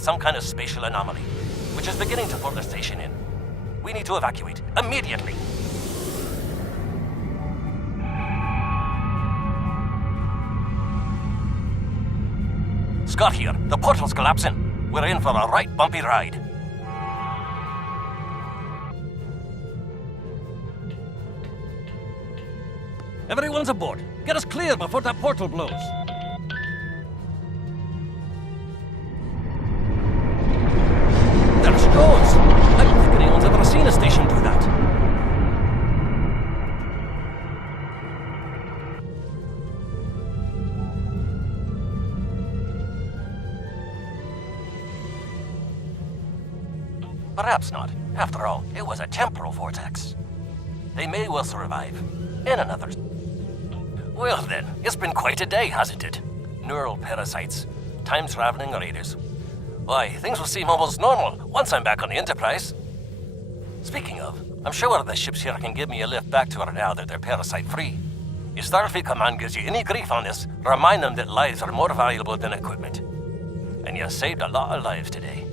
some kind of spatial anomaly, which is beginning to pull the station in. We need to evacuate immediately. Scott here. The portal's collapsing. We're in for a right bumpy ride. Everyone's aboard. Get us clear before that portal blows. There's Jones. I don't think anyone's ever seen a station do that. Perhaps not. After all, it was a temporal vortex. They may well survive. In another... Well then, it's been quite a day, hasn't it? Neural parasites, time-traveling raiders. Why, things will seem almost normal once I'm back on the Enterprise. Speaking of, I'm sure the ships here can give me a lift back to her now that they're parasite-free. If Starfleet Command gives you any grief on this, remind them that lives are more valuable than equipment. And you saved a lot of lives today.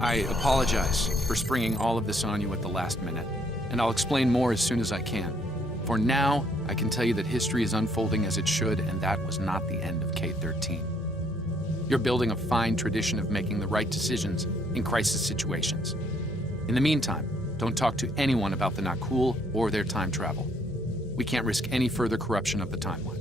I apologize for springing all of this on you at the last minute, and I'll explain more as soon as I can. For now, I can tell you that history is unfolding as it should, and that was not the end of K-13. You're building a fine tradition of making the right decisions in crisis situations. In the meantime, don't talk to anyone about the Nakul or their time travel. We can't risk any further corruption of the timeline.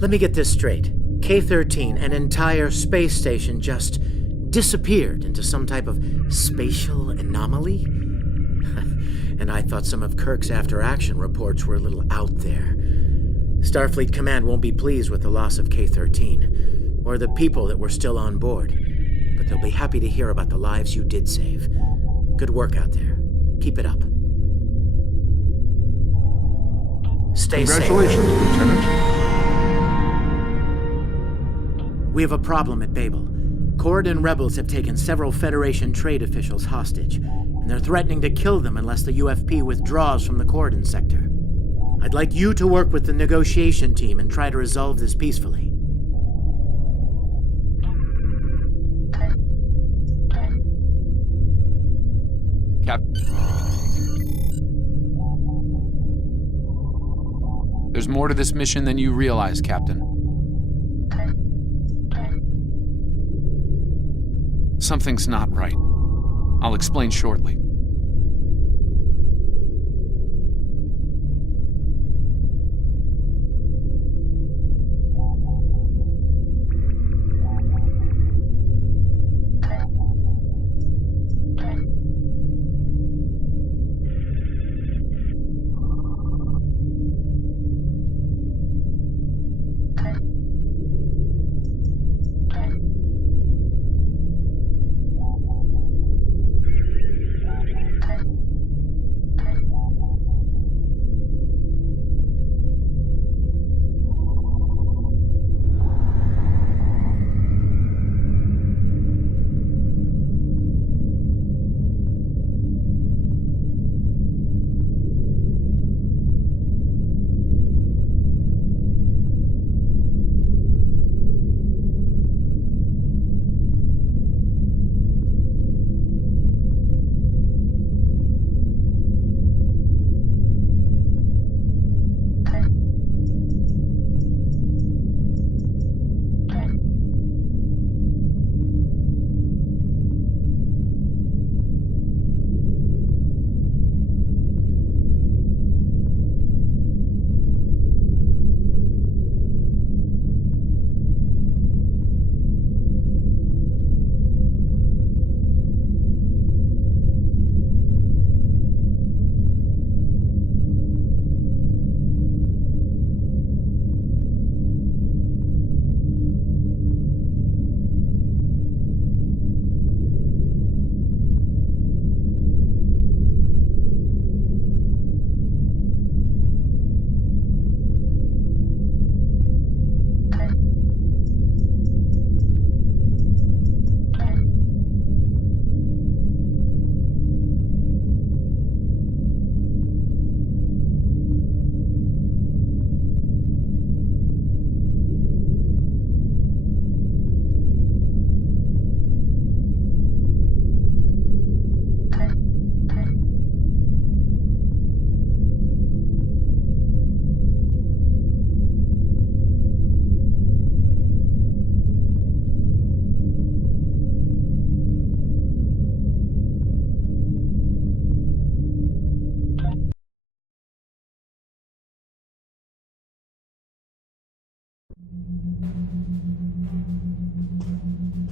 Let me get this straight. K-13, an entire space station, just disappeared into some type of spatial anomaly? And I thought some of Kirk's after-action reports were a little out there. Starfleet Command won't be pleased with the loss of K-13, or the people that were still on board. But they'll be happy to hear about the lives you did save. Good work out there. Keep it up. Stay safe. Congratulations, Lieutenant. We have a problem at Babel. Corridon rebels have taken several Federation trade officials hostage, and they're threatening to kill them unless the UFP withdraws from the Corridon sector. I'd like you to work with the negotiation team and try to resolve this peacefully. There's more to this mission than you realize, Captain. Something's not right. I'll explain shortly.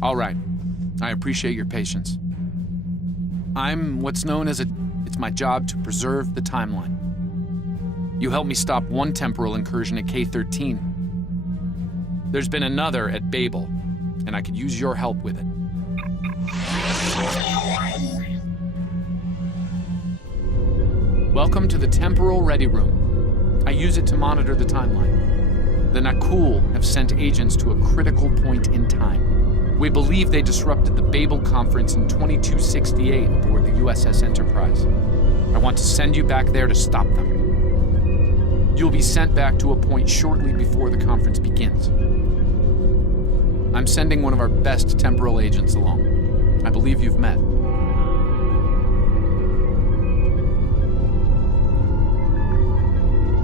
All right. I appreciate your patience. I'm what's known as it's my job to preserve the timeline. You helped me stop one temporal incursion at K-13. There's been another at Babel, and I could use your help with it. Welcome to the Temporal Ready Room. I use it to monitor the timeline. The Nakul have sent agents to a critical point in time. We believe they disrupted the Babel Conference in 2268 aboard the USS Enterprise. I want to send you back there to stop them. You'll be sent back to a point shortly before the conference begins. I'm sending one of our best temporal agents along. I believe you've met.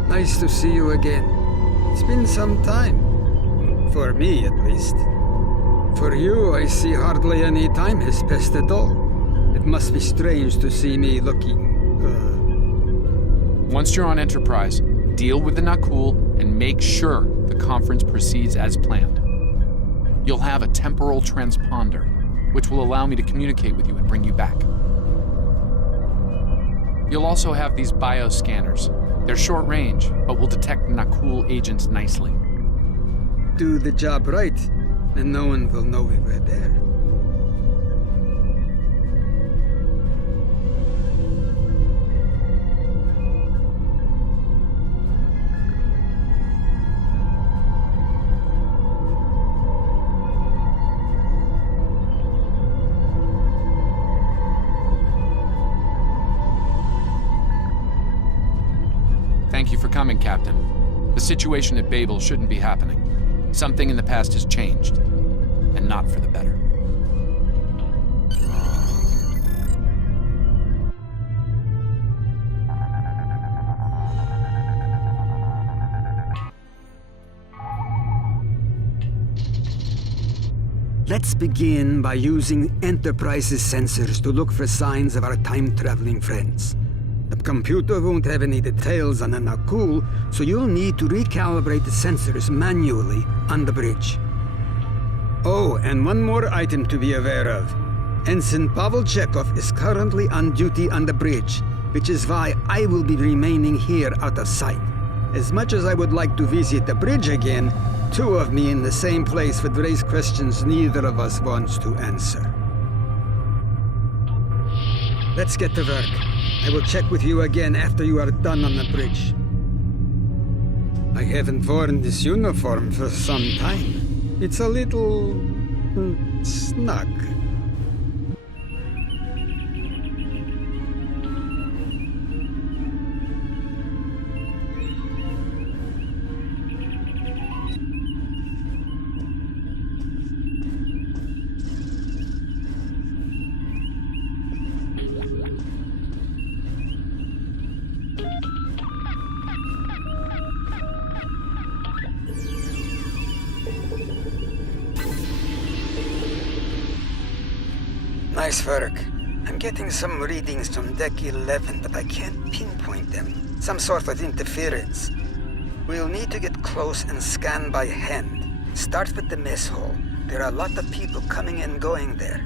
Nice to see you again. It's been some time. For me, at least. For you, I see hardly any time has passed at all. It must be strange to see me looking, Once you're on Enterprise, deal with the Nakul and make sure the conference proceeds as planned. You'll have a temporal transponder, which will allow me to communicate with you and bring you back. You'll also have these bioscanners. They're short range, but will detect Nakul agents nicely. Do the job right, and no one will know we were there. Thank you for coming, Captain. The situation at Babel shouldn't be happening. Something in the past has changed, and not for the better. Let's begin by using Enterprise's sensors to look for signs of our time-traveling friends. The computer won't have any details on the Nakul, so you'll need to recalibrate the sensors manually on the bridge. Oh, and one more item to be aware of. Ensign Pavel Chekhov is currently on duty on the bridge, which is why I will be remaining here out of sight. As much as I would like to visit the bridge again, two of me in the same place would raise questions neither of us wants to answer. Let's get to work. I will check with you again after you are done on the bridge. I haven't worn this uniform for some time. It's a little... snug. Nice work. I'm getting some readings from Deck 11, but I can't pinpoint them. Some sort of interference. We'll need to get close and scan by hand. Start with the mess hall. There are a lot of people coming and going there.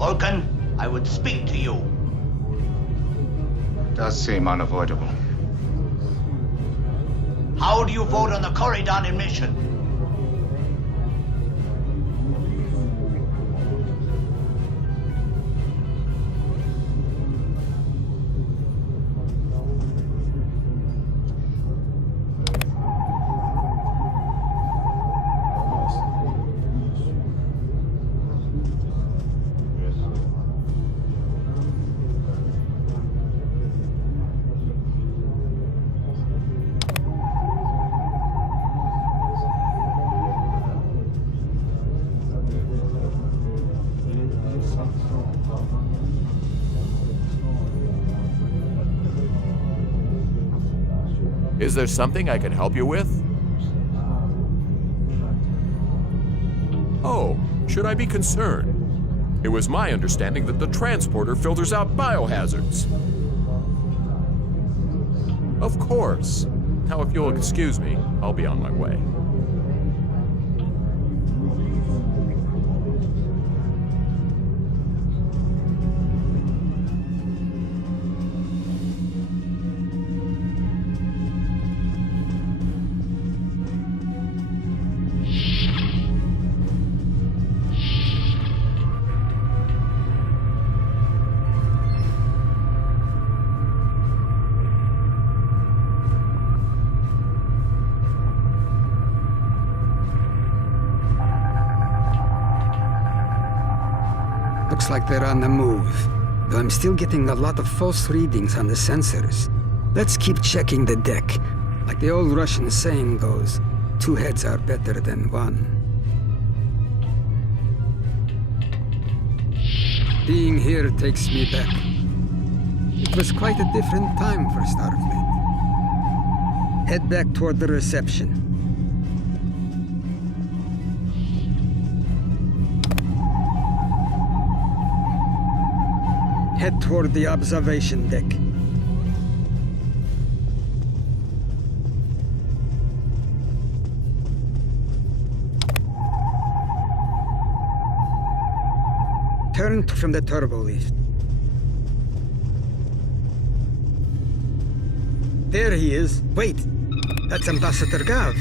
Vulcan, I would speak to you. Does seem unavoidable. How do you vote on the Corridon admission? Is there something I can help you with? Oh, should I be concerned? It was my understanding that the transporter filters out biohazards. Of course. Now, if you'll excuse me, I'll be on my way. Looks like they're on the move. Though I'm still getting a lot of false readings on the sensors. Let's keep checking the deck. Like the old Russian saying goes, 2 heads are better than 1. Being here takes me back. It was quite a different time for Starfleet. Head back toward the reception. Head toward the observation deck. Turn from the turbo lift. There he is. Wait, that's Ambassador Gav.